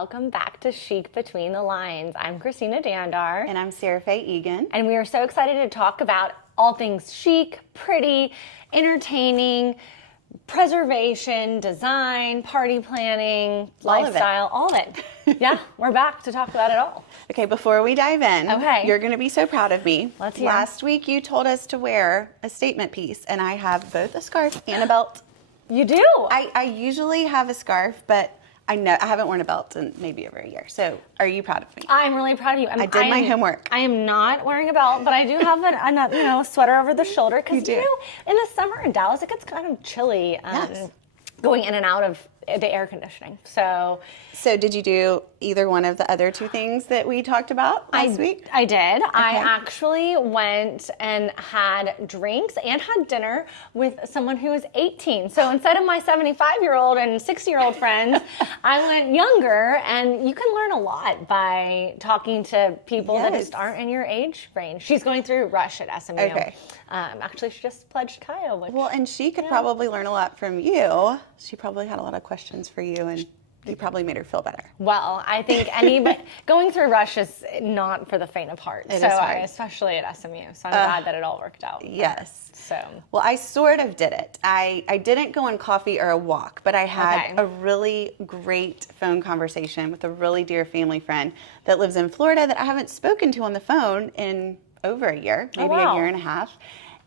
Welcome back to Chic Between the Lines. I'm Christina Dandar. And I'm Sara Fay Egan. And we are so excited to talk about all things chic, pretty, entertaining, preservation, design, party planning, lifestyle, all of it. Yeah, we're back to talk about it all. Okay, before we dive in, you're going to be so proud of me. Let's hear. Last week you told us to wear a statement piece, and I have both a scarf and a belt. You do? I usually have a scarf, but I haven't worn a belt in maybe over a year. So are you proud of me? I'm really proud of you. I did my homework. I am not wearing a belt, but I do have a sweater over the shoulder because in the summer in Dallas it gets kind of chilly going in and out of the air conditioning. So did you do either one of the other two things that we talked about last week? I did. Okay. I actually went and had drinks and had dinner with someone who was 18. So instead of my 75-year-old and 60-year-old friends, I went younger, and you can learn a lot by talking to people that just aren't in your age range. She's going through Rush at SMU. Okay. Actually, she just pledged Kaya. Well, and she could probably learn a lot from you. She probably had a lot of questions for you, and you probably made her feel better. Well, I think going through Rush is not for the faint of heart. Especially at SMU. So I'm glad that it all worked out. Yes. Well, I sort of did it. I didn't go on coffee or a walk, but I had a really great phone conversation with a really dear family friend that lives in Florida that I haven't spoken to on the phone in over a year, maybe a year and a half.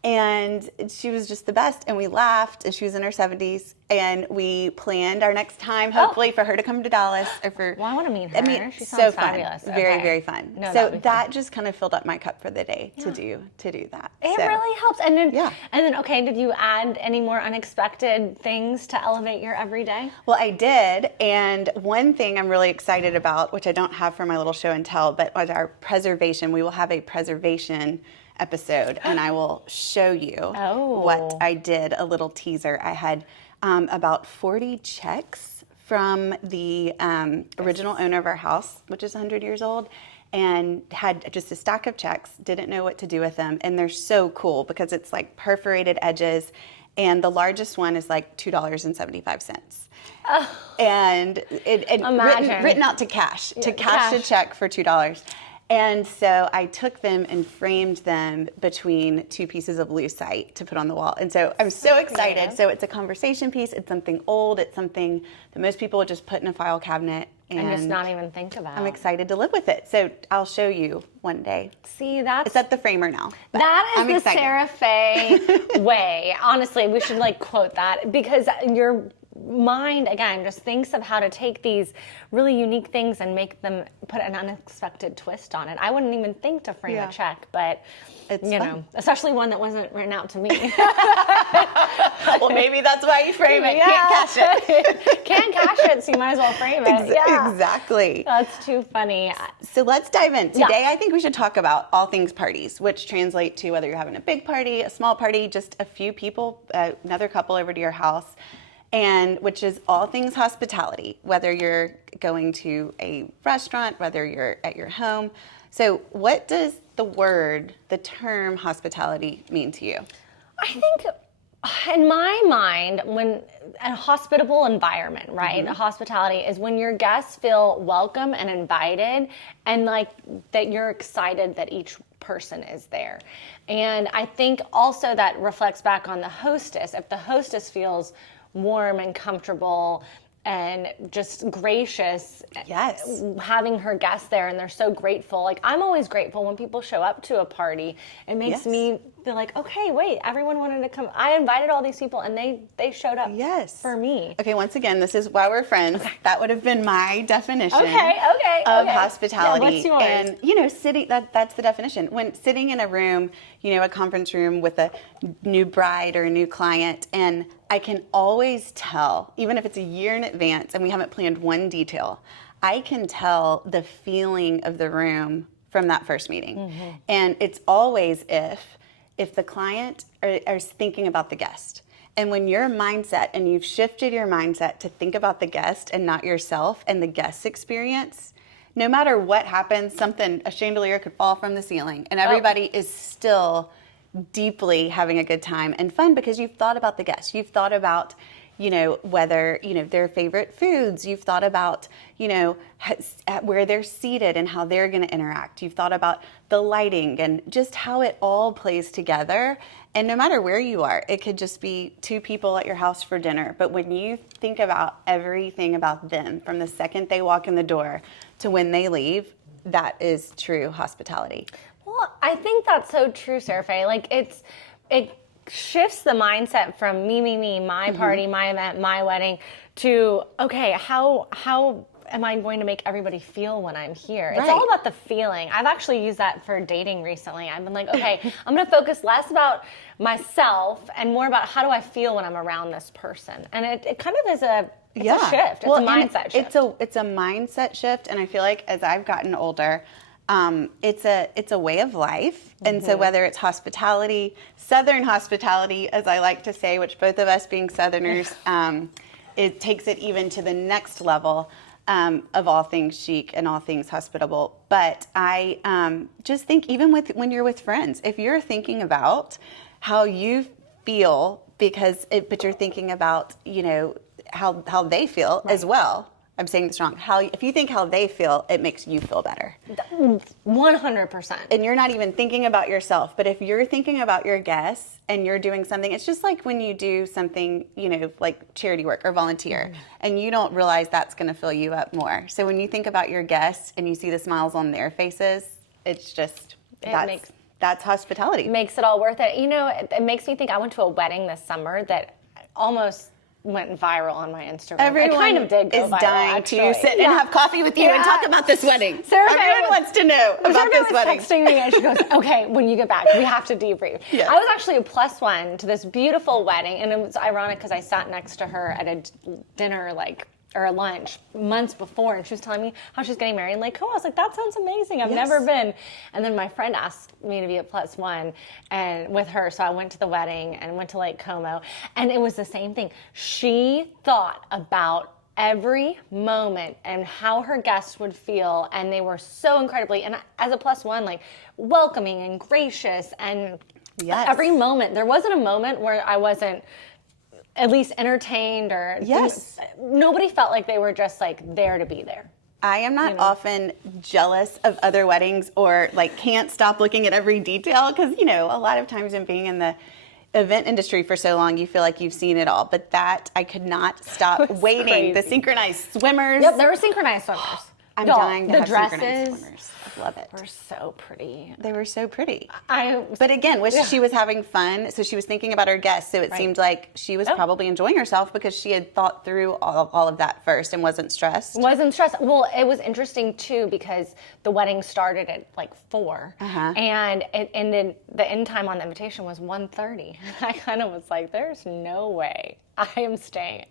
And she was just the best, and we laughed, and she was in her 70s, and we planned our next time, hopefully, for her to come to Dallas. Well, I want to meet her. She sounds fabulous. Fun. Very, very fun. So that just kind of filled up my cup for the day to do that. It really helps. And then, did you add any more unexpected things to elevate your everyday? Well, I did, and one thing I'm really excited about, which I don't have for my little show and tell, but was our preservation. We will have a preservation episode, and I will show you what I did, a little teaser. I had about 40 checks from the original owner of our house, which is 100 years old, and had just a stack of checks, didn't know what to do with them, and they're so cool because it's like perforated edges, and the largest one is like $2.75. And it written out to cash a check for $2. And so I took them and framed them between two pieces of lucite to put on the wall. And so I'm so excited. Creative. So it's a conversation piece. It's something old. It's something that most people would just put in a file cabinet. And just not even think about. I'm excited to live with it. So I'll show you one day. See, it's at the framer now. That is the Sara Fay way. Honestly, we should quote that, because your mind again just thinks of how to take these really unique things and make them put an unexpected twist on it. I wouldn't even think to frame a check, but it's especially one that wasn't written out to me. Well, maybe that's why you frame it. Can't cash it. Can't cash it, so you might as well frame it. Exactly. That's too funny. So let's dive in. Today, I think we should talk about all things parties, which translate to whether you're having a big party, a small party, just a few people, another couple over to your house. And which is all things hospitality, whether you're going to a restaurant, whether you're at your home. So what does the term hospitality mean to you? I think in my mind, when a hospitable environment, right? Mm-hmm. Hospitality is when your guests feel welcome and invited, and that you're excited that each person is there. And I think also that reflects back on the hostess. If the hostess feels warm and comfortable and just gracious, having her guests there, and they're so grateful. I'm always grateful when people show up to a party. It makes me feel like, okay, wait, everyone wanted to come. I invited all these people, and they showed up for me. Okay, once again, this is why we're friends. Okay. That would have been my definition of hospitality. Yeah, what's yours? And, sitting, that's the definition. When sitting in a room, a conference room with a new bride or a new client, and I can always tell, even if it's a year in advance and we haven't planned one detail, I can tell the feeling of the room from that first meeting. Mm-hmm. And it's always if the client is thinking about the guest. And when your mindset, and you've shifted your mindset to think about the guest and not yourself and the guest's experience, no matter what happens, a chandelier could fall from the ceiling, and everybody is still deeply having a good time and fun because you've thought about the guest. You've thought about, whether, their favorite foods. You've thought about, where they're seated and how they're going to interact. You've thought about the lighting and just how it all plays together. And no matter where you are, it could just be two people at your house for dinner. But when you think about everything about them, from the second they walk in the door to when they leave, that is true hospitality. Well, I think that's so true, Sara Fay. Like it shifts the mindset from me, my party, my event, my wedding, to, okay, how am I going to make everybody feel when I'm here? Right. It's all about the feeling. I've actually used that for dating recently. I've been like, okay, I'm going to focus less about myself and more about how do I feel when I'm around this person. And it kind of is a shift. It's a mindset shift. It's a mindset shift. And I feel like as I've gotten older, it's a way of life. And so whether it's hospitality, Southern hospitality, as I like to say, which both of us being Southerners, it takes it even to the next level of all things chic and all things hospitable. But I just think even when you're with friends, if you're thinking about how you feel, but you're thinking about, how they feel as well. I'm saying this wrong. If you think how they feel, it makes you feel better. 100%. And you're not even thinking about yourself. But if you're thinking about your guests and you're doing something, it's just like when you do something, like charity work or volunteer, and you don't realize that's going to fill you up more. So when you think about your guests and you see the smiles on their faces, it's just, that's hospitality. Makes it all worth it. It makes me think, I went to a wedding this summer that almost went viral on my Instagram. Everyone it kind of did go is viral, dying actually. to sit and have coffee with you and talk about this wedding. Everyone wants to know about this wedding. Texting me and she goes, okay, when you get back, we have to debrief. Yes. I was actually a +1 to this beautiful wedding, and it was ironic because I sat next to her at a dinner, or a lunch months before, and she was telling me how she's getting married in Lake Como. I was like, that sounds amazing. I've never been. And then my friend asked me to be a +1 and with her, so I went to the wedding and went to Lake Como, and it was the same thing. She thought about every moment and how her guests would feel, and they were so incredibly, and as a +1, welcoming and gracious, and every moment. There wasn't a moment where I wasn't at least entertained, or nobody felt like they were just there to be there. I am not often jealous of other weddings or can't stop looking at every detail because, a lot of times in being in the event industry for so long, you feel like you've seen it all. But that, I could not stop waiting. Crazy. The synchronized swimmers. Yep, there were synchronized swimmers. I'm dying to have dresses, synchronized swimmers. I love it. Were so pretty. They were so pretty. But again, she was having fun, so she was thinking about her guests, so it seemed like she was probably enjoying herself because she had thought through all of that first and wasn't stressed. Well, it was interesting too because the wedding started at 4, and it ended, the end time on the invitation was 1:30. I kind of was like, there's no way I am staying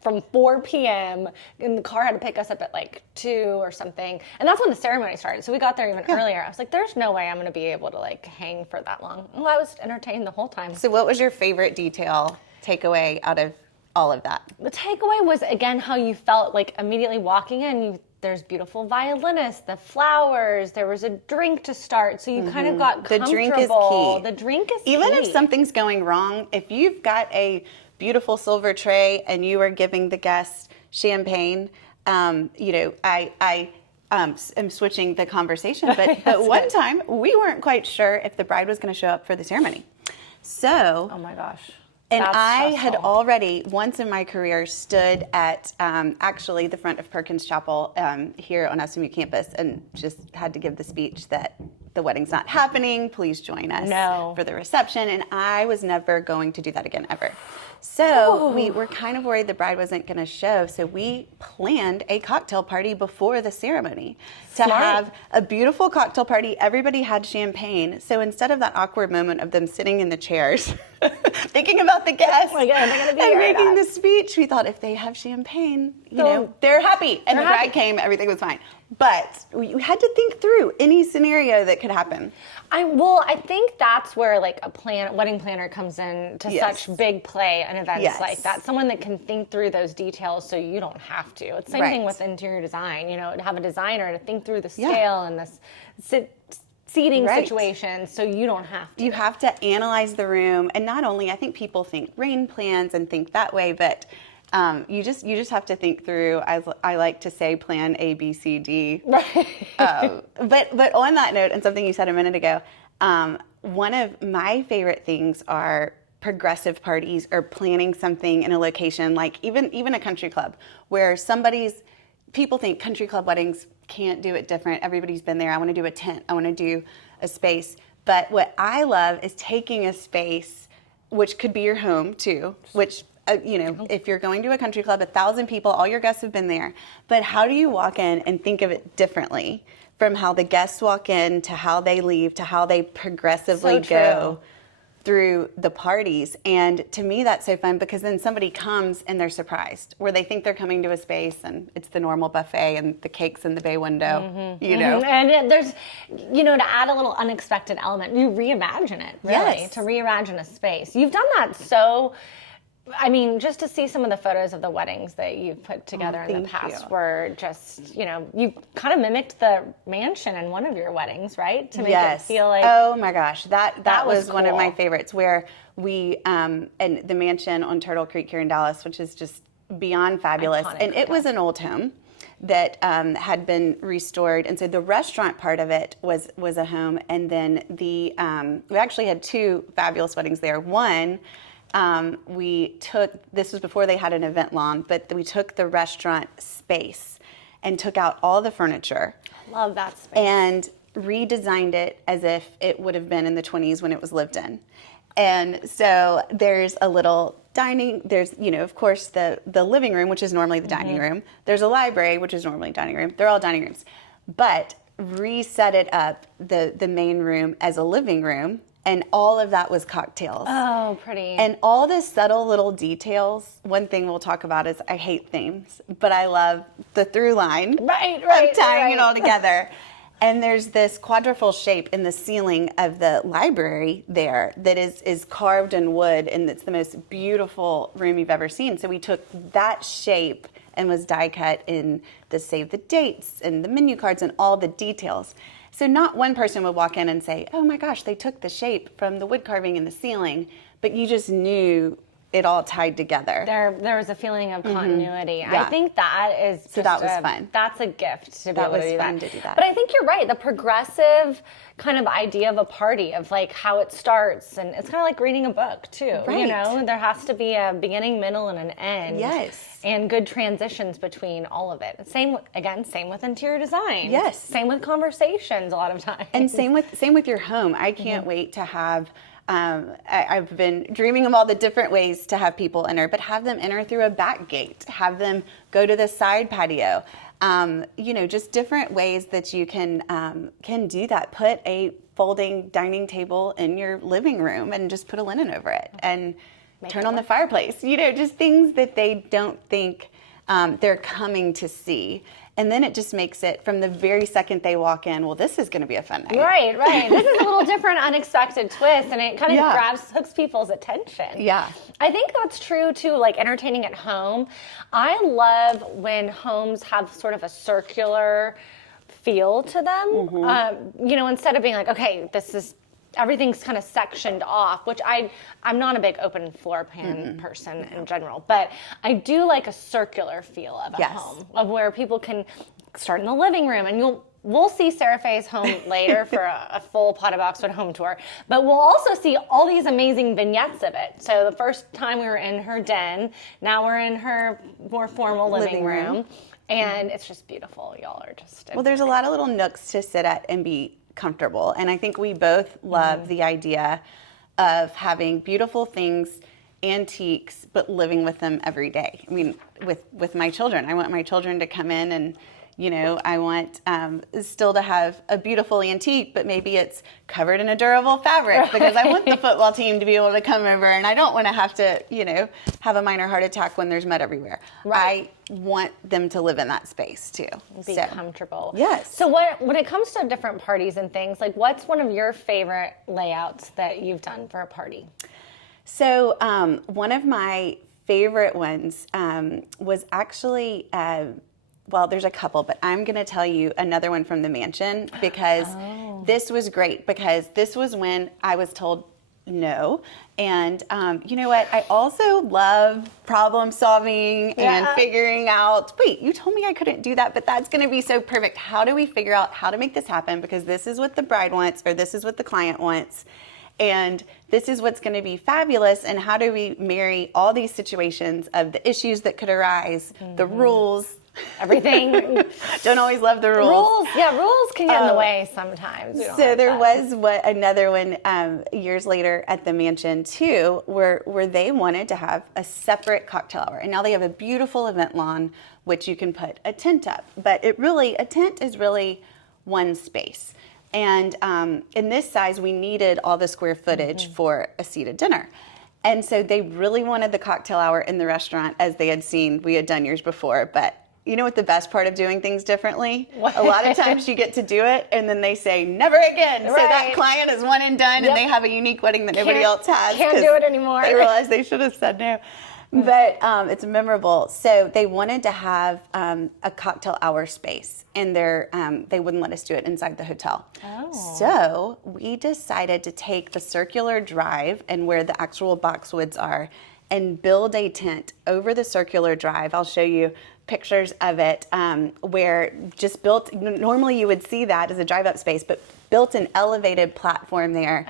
from 4 p.m. and the car had to pick us up at 2 or something. And that's when the ceremony started. So we got there even earlier. I was like, there's no way I'm going to be able to hang for that long. Well, I was entertained the whole time. So what was your favorite takeaway out of all of that? The takeaway was, again, how you felt immediately walking in. There's beautiful violinists, the flowers, there was a drink to start. So you kind of got comfortable. The drink is key. The drink is Even key. if something's going wrong, if you've got a beautiful silver tray and you are giving the guests champagne, I am switching the conversation, but one time we weren't quite sure if the bride was going to show up for the ceremony. So, oh my gosh. And I had already, once in my career, stood at actually the front of Perkins Chapel here on SMU campus and just had to give the speech that the wedding's not happening, please join us for the reception. And I was never going to do that again, ever. So we were kind of worried the bride wasn't going to show, so we planned a cocktail party before the ceremony to have a beautiful cocktail party. Everybody had champagne, so instead of that awkward moment of them sitting in the chairs thinking about the guests and making the speech, we thought if they have champagne, they're happy. And the bride came, everything was fine. But we had to think through any scenario that could happen. I think that's where a wedding planner comes in to such big play in events like that. Someone that can think through those details so you don't have to. It's the same thing with interior design. To have a designer to think through the scale and this seating situation so you don't have to. You have to analyze the room. And not only, I think people think rain plans and think that way, but You just have to think through, as I like to say, plan A, B, C, D. Right. But on that note, and something you said a minute ago, one of my favorite things are progressive parties or planning something in a location, like even a country club, where people think country club weddings can't do it different. Everybody's been there. I want to do a tent. I want to do a space. But what I love is taking a space, which could be your home too, which, if you're going to a country club, 1,000 people, all your guests have been there. But how do you walk in and think of it differently, from how the guests walk in to how they leave to how they progressively go through the parties? And to me, that's so fun, because then somebody comes and they're surprised, where they think they're coming to a space and it's the normal buffet and the cakes in the bay window, And there's, to add a little unexpected element, you reimagine it, really, to reimagine a space. You've done that just to see some of the photos of the weddings that you've put together in the past were just, you kind of mimicked the mansion in one of your weddings, right? To make it feel like... Oh my gosh, that was cool. One of my favorites, where we, and the mansion on Turtle Creek here in Dallas, which is just beyond fabulous. Iconic and it was an old home that had been restored. And so the restaurant part of it was a home. And then we actually had 2 fabulous weddings there. One, this was before they had an event lawn, but we took the restaurant space and took out all the furniture. Love that space. And redesigned it as if it would have been in the 20s when it was lived in. And so there's a little dining, there's, of course, the living room, which is normally the dining room. There's a library, which is normally dining room. They're all dining rooms. But reset it up, the main room, as a living room. And all of that was cocktails. Oh, pretty. And all the subtle little details. One thing we'll talk about is I hate themes, but I love the through line of tying it all together. And there's this quadruple shape in the ceiling of the library there that is carved in wood, and it's the most beautiful room you've ever seen. So we took that shape and was die cut in the save the dates and the menu cards and all the details. So not one person would walk in and say, oh my gosh, they took the shape from the wood carving in the ceiling, but you just knew it all tied together. There was a feeling of continuity. Yeah. I think that is just that was fun. That's a gift to be able to do that. That was fun to do that. But I think you're right. The progressive kind of idea of a party, of like how it starts, and it's kind of like reading a book too. Right. There has to be a beginning, middle, and an end. Yes. And good transitions between all of it. Same with interior design. Yes. Same with conversations a lot of times. And same with your home. I can't wait to have. I've been dreaming of all the different ways to have people enter, but have them enter through a back gate, have them go to the side patio. Just different ways that you can do that. Put a folding dining table in your living room and just put a linen over it, and turn on the fireplace. Just things that they don't think they're coming to see. And then it just makes it, from the very second they walk in, well, this is going to be a fun night. Right. This is a little different, unexpected twist, and it kind of hooks people's attention. Yeah. I think that's true, too, like entertaining at home. I love when homes have sort of a circular feel to them. Instead of being like, okay, everything's kind of sectioned off, which I'm not a big open floor plan person in general, but I do like a circular feel of a home, of where people can start in the living room, and we'll see Sara Fay's home later for a full Pot of Boxwood home tour, but we'll also see all these amazing vignettes of it. So the first time we were in her den, now we're in her more formal living room. And it's just beautiful. Y'all are just... Well, there's a lot of little nooks to sit at and be comfortable. And I think we both love the idea of having beautiful things, antiques, but living with them every day. I mean, with my children, I want my children to come in and, I want still to have a beautiful antique, but maybe it's covered in a durable fabric, because I want the football team to be able to come over, and I don't want to have to, have a minor heart attack when there's mud everywhere. Right. I want them to live in that space too. Be comfortable. Yes. So when it comes to different parties and things, like what's one of your favorite layouts that you've done for a party? So one of my favorite ones was actually... well, there's a couple, but I'm going to tell you another one from the mansion, because this was great, because this was when I was told, No. And you know what? I also love problem solving and figuring out, wait, you told me I couldn't do that, but that's going to be so perfect. How do we figure out how to make this happen? Because this is what the bride wants, or this is what the client wants. And this is what's going to be fabulous. And how do we marry all these situations of the issues that could arise, the rules, everything. Don't always love the rules. Rules can get in the way sometimes. So there was another one years later at the mansion too, where they wanted to have a separate cocktail hour. And now they have a beautiful event lawn, which you can put a tent up. But a tent is really one space. And in this size, we needed all the square footage for a seated dinner. And so they really wanted the cocktail hour in the restaurant, as they had seen we had done years before. But you know what the best part of doing things differently? What? A lot of times you get to do it and then they say, never again. Right. So that client is one and done and they have a unique wedding that nobody else has. Can't do it anymore. They realize they should have said no. But it's memorable. So they wanted to have a cocktail hour space, and they wouldn't let us do it inside the hotel. Oh. So we decided to take the circular drive and where the actual Boxwoods are and build a tent over the circular drive. I'll show you pictures of it where just built, normally you would see that as a drive-up space, but built an elevated platform there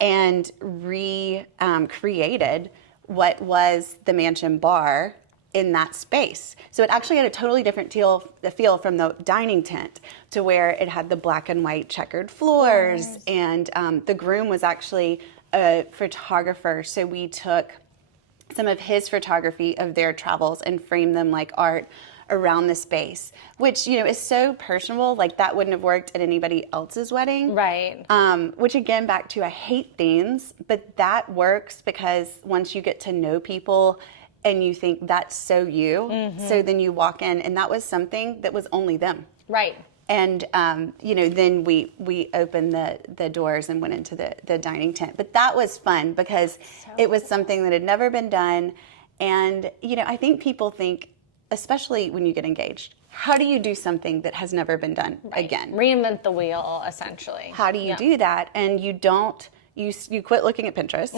and recreated what was the mansion bar in that space. So it actually had a totally different feel from the dining tent, to where it had the black and white checkered floors. And the groom was actually a photographer. So we took some of his photography of their travels and framed them like art around the space, which, you know, is so personable. Like, that wouldn't have worked at anybody else's wedding. Right. Which, again, back to, I hate themes, but that works because once you get to know people and you think that's so you, so then you walk in, and that was something that was only them. Right. And, you know, then we opened the doors and went into the dining tent. But that was fun because it was something that had never been done. And, you know, I think people think, especially when you get engaged, how do you do something that has never been done again? Reinvent the wheel, essentially. How do you do that? And you don't, you quit looking at Pinterest.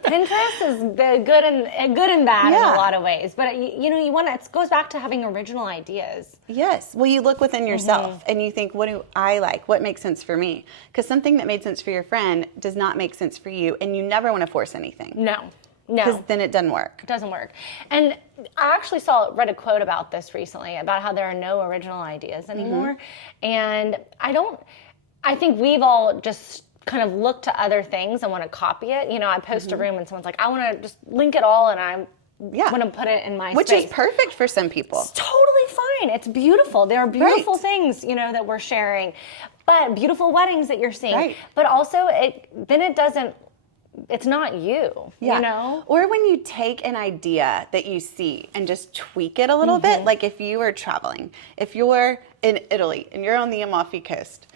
Pinterest is good and bad in a lot of ways. But, you know, it goes back to having original ideas. Yes. Well, you look within yourself and you think, what do I like? What makes sense for me? Because something that made sense for your friend does not make sense for you, and you never want to force anything. No. Because then it doesn't work. It doesn't work. And I actually read a quote about this recently, about how there are no original ideas anymore. And I think we've all just kind of looked to other things and want to copy it. You know, I post a room and someone's like, I want to just link it all, and I want to put it in my space. Which is perfect for some people. It's totally fine. It's beautiful. There are beautiful things, you know, that we're sharing. But beautiful weddings that you're seeing. Right. But also, it's not you, you know? Or when you take an idea that you see and just tweak it a little bit, like if you were traveling, if you're in Italy and you're on the Amalfi Coast,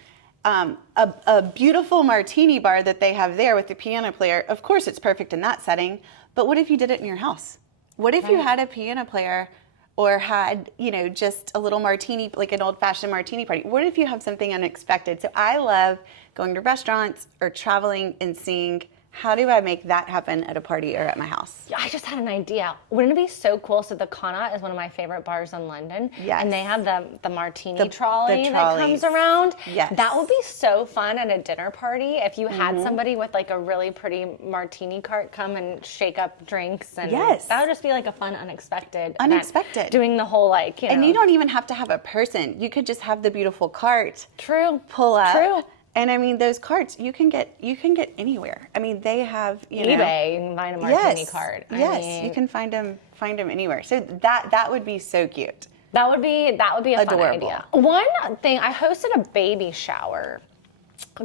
a beautiful martini bar that they have there with the piano player, of course it's perfect in that setting, but what if you did it in your house? What if you had a piano player or had, you know, just a little martini, like an old-fashioned martini party? What if you have something unexpected? So I love going to restaurants or traveling and seeing, how do I make that happen at a party or at my house? I just had an idea. Wouldn't it be so cool? So the Connaught is one of my favorite bars in London. Yes. And they have the martini trolley that comes around. Yes. That would be so fun at a dinner party if you had somebody with like a really pretty martini cart come and shake up drinks. And that would just be like a fun, unexpected event. Doing the whole like, you know. And you don't even have to have a person. You could just have the beautiful cart. True. Pull up. True. And I mean, those carts you can get anywhere. I mean, they have eBay. You can find a martini cart. I mean, you can find them anywhere. So that would be so cute. That would be a adorable. Fun idea. One thing, I hosted a baby shower.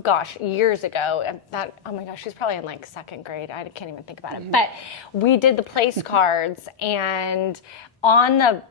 Gosh, years ago. Oh my gosh, she's probably in like second grade. I can't even think about it. But we did the place cards, and on the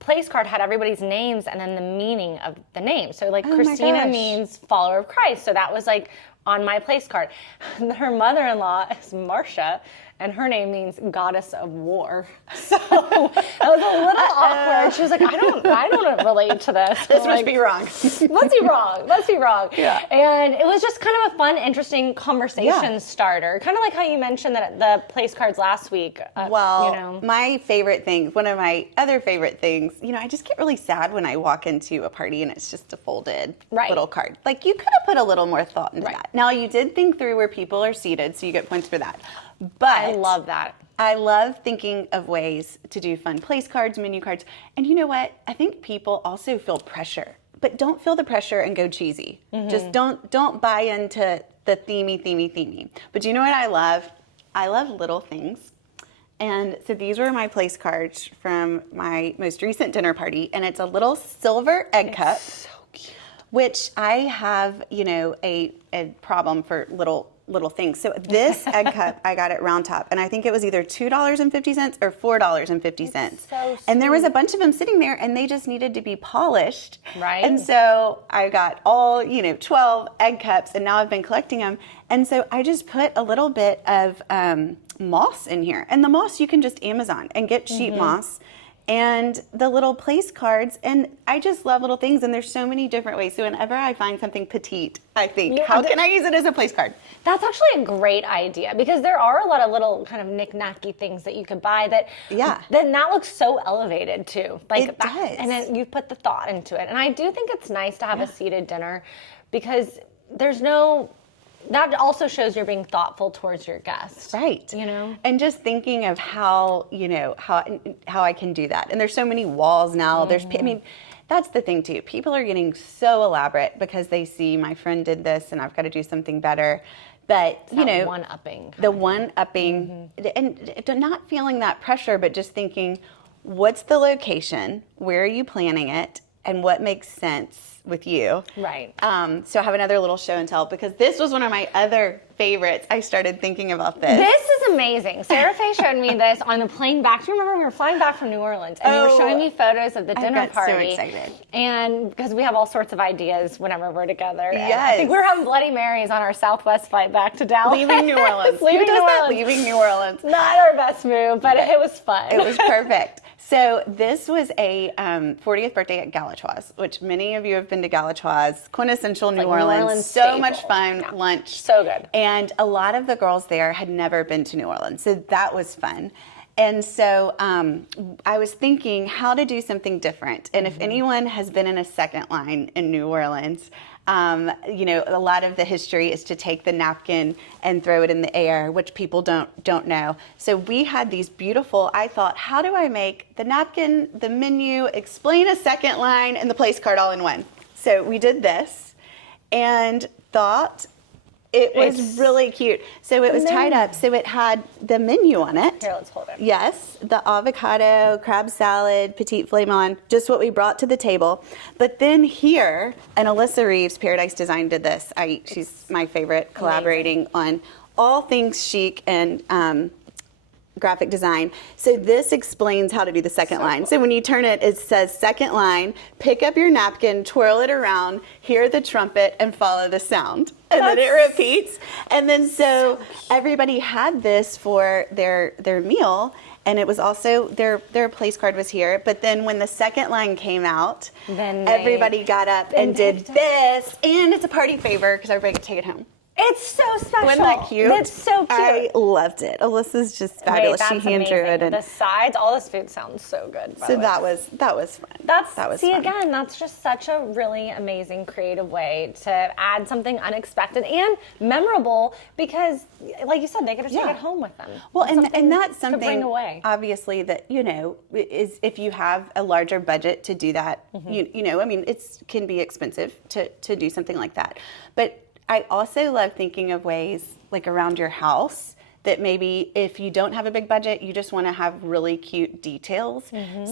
place card had everybody's names and then the meaning of the name. So like Christina means follower of Christ. So that was like on my place card. Her mother-in-law is Marcia, and her name means goddess of war. So it was a little awkward. She was like, I don't relate to this. This must be wrong. Must be wrong. Yeah. And it was just kind of a fun, interesting conversation starter. Kind of like how you mentioned that the place cards last week. My favorite thing, one of my other favorite things, I just get really sad when I walk into a party and it's just a folded little card. Like, you could have put a little more thought into that. Now, you did think through where people are seated, so you get points for that. But I love that. I love thinking of ways to do fun place cards, menu cards. And you know what? I think people also feel pressure. But don't feel the pressure and go cheesy. Just don't buy into the themey. But do you know what I love? I love little things. And so these were my place cards from my most recent dinner party. And it's a little silver egg cup. So cute. Which I have, a problem for little things. So this egg cup, I got at Round Top, and I think it was either $2.50 or $4.50. So and there was a bunch of them sitting there, and they just needed to be polished. Right. And so I got all, 12 egg cups, and now I've been collecting them. And so I just put a little bit of moss in here. And the moss you can just Amazon and get sheet moss. And the little place cards, and I just love little things, and there's so many different ways. So whenever I find something petite, I think, how can I use it as a place card? That's actually a great idea, because there are a lot of little kind of knick-knacky things that you could buy that then that looks so elevated too. Like it does. And then you put the thought into it. And I do think it's nice to have a seated dinner, because that also shows you're being thoughtful towards your guests. Right. And just thinking of how I can do that. And there's so many walls now. That's the thing too. People are getting so elaborate because they see my friend did this and I've got to do something better. But, one-upping. The one-upping, and not feeling that pressure, but just thinking, what's the location? Where are you planning it? And what makes sense with you? Right. So I have another little show and tell, because this was one of my other favorites. I started thinking about this. This is amazing. Sara Fay showed me this on the plane back. Do you remember we were flying back from New Orleans, and you were showing me photos of the dinner party? I got so excited. And because we have all sorts of ideas whenever we're together. And yes. I think we were having Bloody Marys on our Southwest flight back to Dallas. Leaving New Orleans. Leaving New Orleans. Not our best move, but it was fun. It was perfect. So this was a 40th birthday at Galatoire's, which many of you have been to Galatoire's. Quintessential New Orleans. So staple. Much fun lunch. So good. And a lot of the girls there had never been to New Orleans, so that was fun. And so I was thinking how to do something different. And if anyone has been in a second line in New Orleans, a lot of the history is to take the napkin and throw it in the air, which people don't know. So we had these beautiful, I thought, how do I make the napkin, the menu, explain a second line, and the place card all in one? So we did this and thought it was really cute. So it was tied up. So it had the menu on it. Here, let's hold it. Yes, the avocado, crab salad, petite flamand, just what we brought to the table. But then here, and Alyssa Reeves, Paradise Design, did this. She's my favorite, collaborating on all things chic and graphic design. So this explains how to do the second line. So when you turn it, it says second line, pick up your napkin, twirl it around, hear the trumpet, and follow the sound. And then it repeats. And then so everybody had this for their meal. And it was also, their place card was here. But then when the second line came out, then everybody got up and did this. And it's a party favor because everybody could take it home. It's so special. Wasn't that cute? That's so cute. I loved it. Alyssa's just fabulous. She hand drew it. And the sides, all this food sounds so good. So that was fun. That was fun. Again, that's just such a really amazing, creative way to add something unexpected and memorable, because, like you said, they get to take it home with them. Well, and that's something to bring away. Obviously that is, if you have a larger budget to do that. It can be expensive to do something like that, but I also love thinking of ways like around your house that maybe if you don't have a big budget, you just want to have really cute details.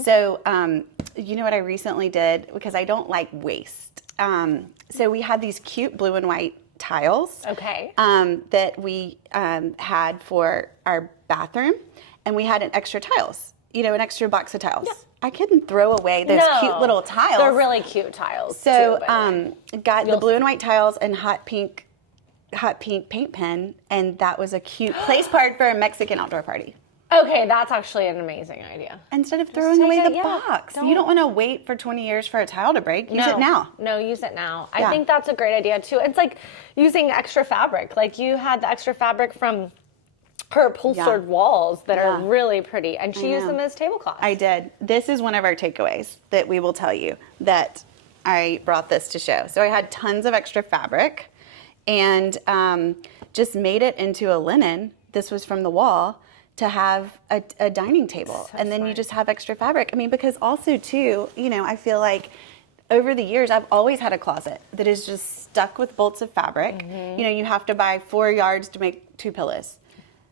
So, what I recently did, because I don't like waste. So we had these cute blue and white tiles. Okay. That we had for our bathroom, and we had an extra tiles. An extra box of tiles. Yeah. I couldn't throw away those cute little tiles. They're really cute tiles. So got the blue and white tiles and hot pink hot pink paint pen, and that was a cute place card for a Mexican outdoor party. Okay, that's actually an amazing idea. Instead of throwing away the box. You don't want to wait for 20 years for a tile to break. Use it now. No, use it now. I think that's a great idea too. It's like using extra fabric. Like you had the extra fabric from her upholstered walls that are really pretty, and she used them as tablecloths. I did. This is one of our takeaways that we will tell you that I brought this to show. So I had tons of extra fabric and just made it into a linen. This was from the wall. To have a dining table. So and then you just have extra fabric. I mean, because also too, you know, I feel like over the years, I've always had a closet that is just stuck with bolts of fabric. You know, you have to buy 4 yards to make 2 pillows.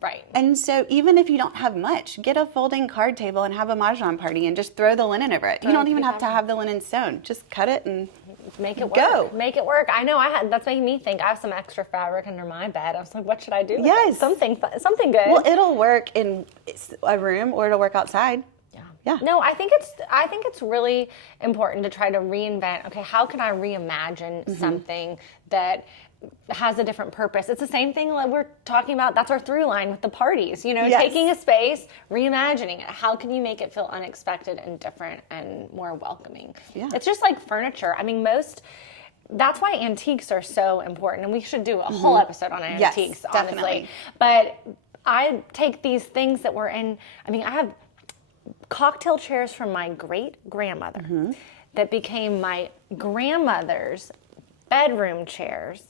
Right. And so even if you don't have much, get a folding card table and have a mahjong party and just throw the linen over it. You don't even have to have the linen sewn. Just cut it and make it work. Go. Make it work. I know that's making me think I have some extra fabric under my bed. I was like, what should I do with it? Something good. Well, it'll work in a room or it'll work outside. Yeah. No, I think it's really important to try to reinvent. Okay, how can I reimagine something that has a different purpose? It's the same thing like we're talking about. That's our through line with the parties. You know, taking a space, reimagining it. How can you make it feel unexpected and different and more welcoming? Yeah. It's just like furniture. I mean, that's why antiques are so important, and we should do a whole episode on antiques, honestly. Definitely. But I take these things that were in. I mean, I have cocktail chairs from my great-grandmother that became my grandmother's bedroom chairs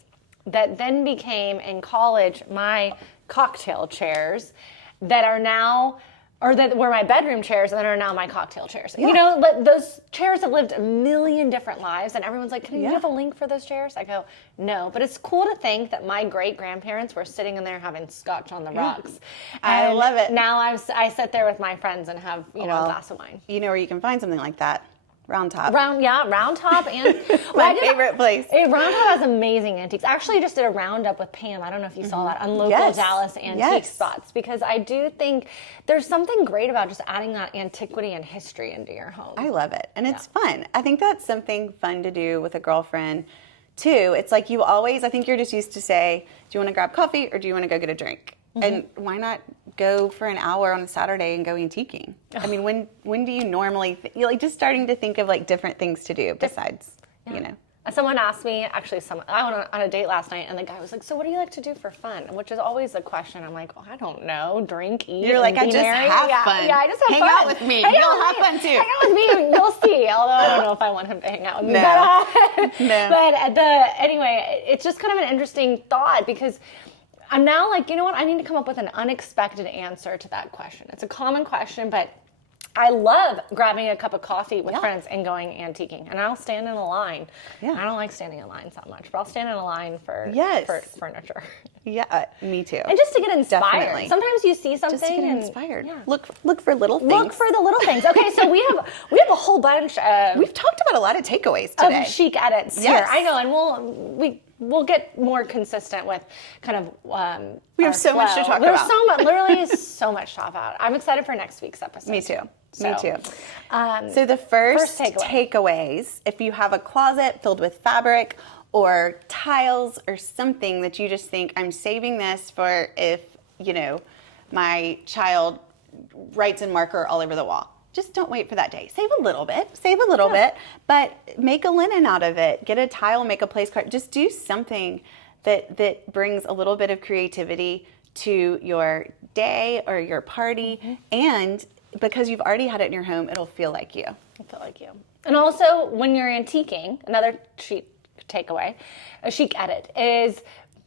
that then became in college my cocktail chairs that are now, or that were my bedroom chairs and that are now my cocktail chairs. You know, but those chairs have lived a million different lives, and everyone's like, can you have a link for those chairs? I go, no, but it's cool to think that my great-grandparents were sitting in there having scotch on the rocks. I love it. Now I sit there with my friends and have, you know, a glass of wine. You know where you can find something like that? Round Top. Round Top and my favorite place. Round Top has amazing antiques. Actually, I just did a roundup with Pam. I don't know if you saw that on local Dallas antique spots, because I do think there's something great about just adding that antiquity and history into your home. I love it, and it's fun. I think that's something fun to do with a girlfriend too. It's like I think you're just used to say, do you want to grab coffee or do you want to go get a drink? And why not go for an hour on a Saturday and go antiquing? I mean, when do you normally, you're like just starting to think of like different things to do besides, you know. Someone asked me, I went on a date last night, and the guy was like, so what do you like to do for fun? Which is always a question. I'm like, I don't know, drink, eat, you're like, I just have fun. Yeah, I just have hang fun. Hang out with me. You'll have fun too. Hang out with me, you'll see. Although I don't know if I want him to hang out with me. No. But anyway, it's just kind of an interesting thought, because I'm now like, you know what? I need to come up with an unexpected answer to that question. It's a common question, but I love grabbing a cup of coffee with friends and going antiquing. And I'll stand in a line. Yeah. I don't like standing in lines that much, but I'll stand in a line for furniture. Yeah, me too. And just to get inspired. Definitely. Sometimes you see something just to get and inspired. Look for little things. Look for the little things. Okay, so we have a whole bunch of we've talked about a lot of takeaways today. Of chic edits here. I know, and we'll get more consistent with kind of we have so much to talk about. There's so much, literally so much to talk about. I'm excited for next week's episode. Me too. Me too. So the first takeaways, if you have a closet filled with fabric or tiles or something that you just think, I'm saving this for if, you know, my child writes in marker all over the wall. Just don't wait for that day. Save a little bit, but make a linen out of it. Get a tile, make a place card. Just do something that brings a little bit of creativity to your day or your party. And because you've already had it in your home, it'll feel like you. And also, when you're antiquing, another chic takeaway, a chic edit is,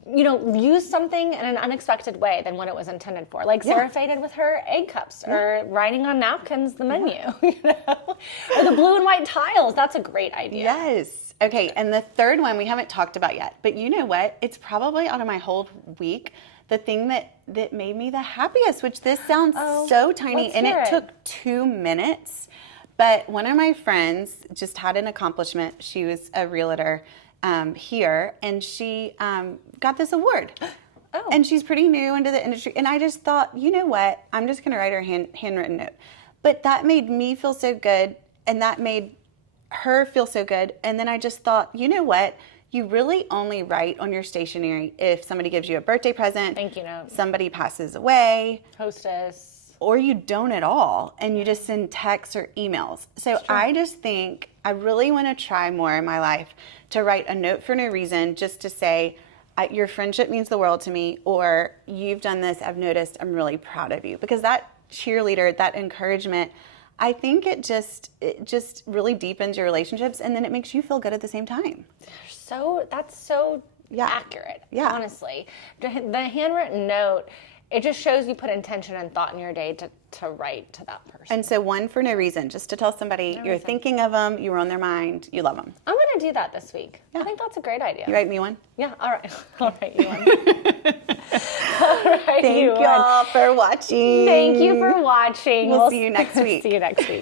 you know, use something in an unexpected way than what it was intended for. Like Sara Fay did with her egg cups, or writing on napkins the menu, you know? Or the blue and white tiles. That's a great idea. Yes. Okay, and the third one we haven't talked about yet, but you know what? It's probably out of my whole week, the thing that made me the happiest, which this sounds so tiny, and it took 2 minutes. But one of my friends just had an accomplishment. She was a realtor here, and she got this award. And she's pretty new into the industry. And I just thought, you know what? I'm just going to write her handwritten note. But that made me feel so good, and that made her feel so good. And then I just thought, you know what? you really only write on your stationery if somebody gives you a birthday present, thank you note, somebody passes away, hostess, or you don't at all and you just send texts or emails. So I just think I really want to try more in my life to write a note for no reason, just to say, your friendship means the world to me, or you've done this, I've noticed, I'm really proud of you. Because that cheerleader, that encouragement, I think it just really deepens your relationships, and then it makes you feel good at the same time. That's so accurate, honestly. The handwritten note, it just shows you put intention and thought in your day to write to that person. And so one for no reason, just to tell somebody you're thinking of them, you were on their mind, you love them. I'm going to do that this week. Yeah. I think that's a great idea. You write me one? Yeah, all right. I'll write you one. Thank you all for watching. Thank you for watching. We'll see you next week. See you next week.